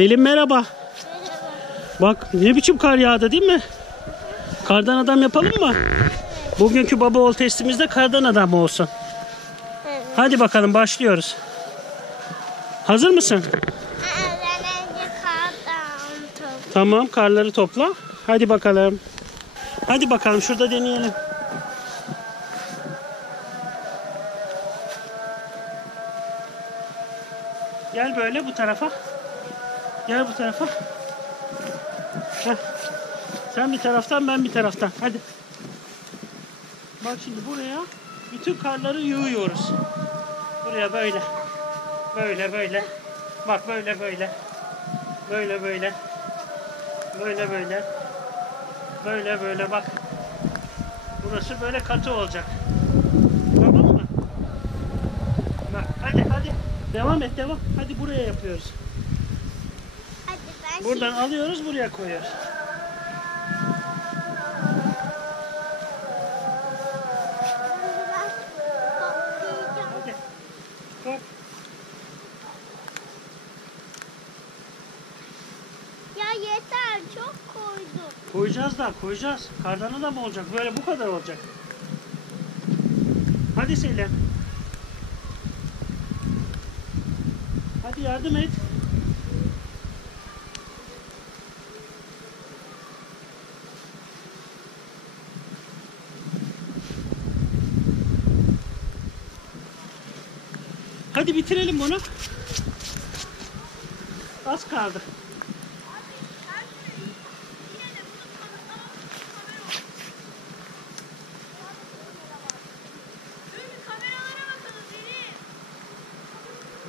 Selim merhaba. Merhaba. Bak ne biçim kar yağdı değil mi? Kardan adam yapalım mı? Bugünkü baba ol testimizde kardan adam olsun. Evet. Hadi bakalım başlıyoruz. Hazır mısın? Tamam karları topla. Hadi bakalım. Hadi bakalım şurada deneyelim. Gel böyle bu tarafa. Gel bu tarafa. Heh. Sen bir taraftan ben bir taraftan. Hadi. Bak şimdi buraya bütün karları yığıyoruz. Buraya böyle. Böyle böyle. Bak böyle böyle. Böyle böyle. Böyle böyle. Böyle böyle bak. Burası böyle katı olacak. Tamam mı? Bak hadi hadi. Devam et devam. Hadi buraya yapıyoruz. Buradan alıyoruz buraya koyuyoruz. Hadi. Koy. Ya yeter çok koydum. Koyacağız da koyacağız. Kardanı da mı olacak? Böyle bu kadar olacak. Hadi Selim. Hadi yardım et. Hadi bitirelim bunu. Az kaldı.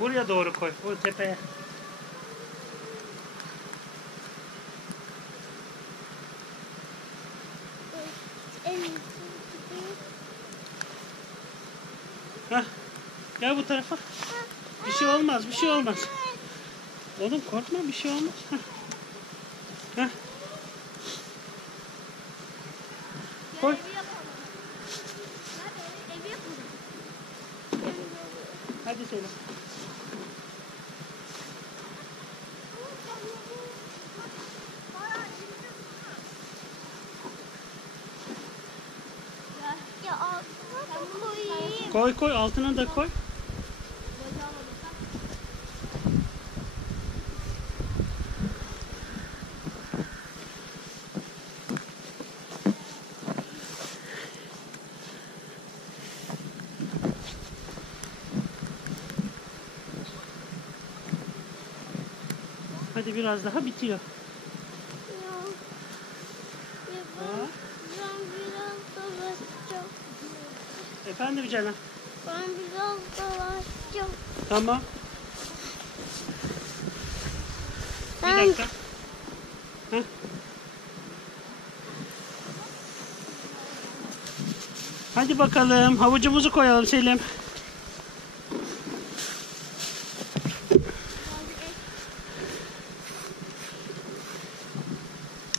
Buraya doğru koy. Bu tepeye. Gel bu tarafa. Bir şey olmaz, bir şey olmaz. Oğlum korkma, bir şey olmaz. Hah. Hah. Koy. Hadi koyayım. Koy koy, altına da koy. Hadi biraz daha bitiyor. Ya. Ya ben, ben biraz dolaşacağım. Efendim canım. Ben biraz dolaşacağım. Tamam. Bir Ben dakika. Heh. Hadi bakalım havucumuzu koyalım Selim.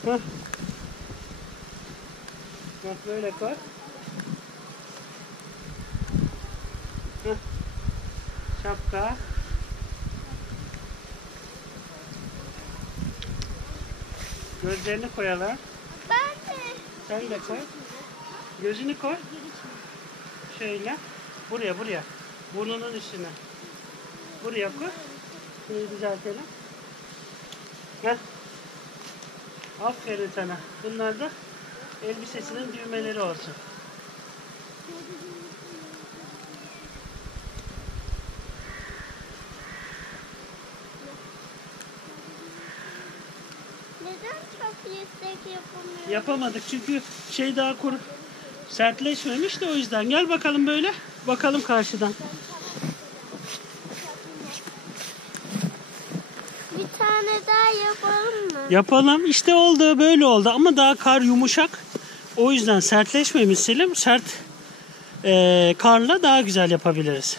Heh. Bak böyle koy. Heh. Şapka. Gözlerini koyalım. ben de. Sen de koy. Gözünü koy. Şöyle. Buraya buraya. Burnunun üstüne. Buraya koy. Şunu düzeltelim. Heh. Aferin sana. Bunlar da elbisesinin düğmeleri olsun. Neden çok yüksek yapamıyorum? Yapamadık çünkü şey daha kuru. Sertleşmemiş de o yüzden. Gel bakalım böyle. Bakalım karşıdan. Bir tane daha yapalım mı? Yapalım. İşte oldu. Böyle oldu. Ama daha kar yumuşak. O yüzden sertleşmemiş Selim. Sert eee, karla daha güzel yapabiliriz.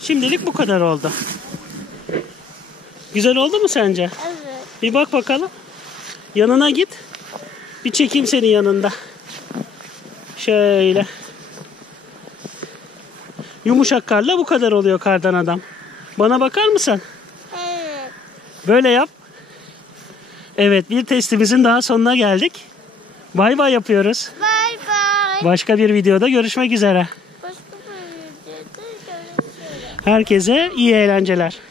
Şimdilik bu kadar oldu. Güzel oldu mu sence? Evet. Bir bak bakalım. Yanına git. Bir çekeyim senin yanında. Şöyle. Yumuşak karla bu kadar oluyor kardan adam. Bana bakar mısın? Böyle yap. Evet bir testimizin daha sonuna geldik. Bay bay yapıyoruz. Bay bay. Başka bir videoda görüşmek üzere. Başka bir videoda görüşürüz. Herkese iyi eğlenceler.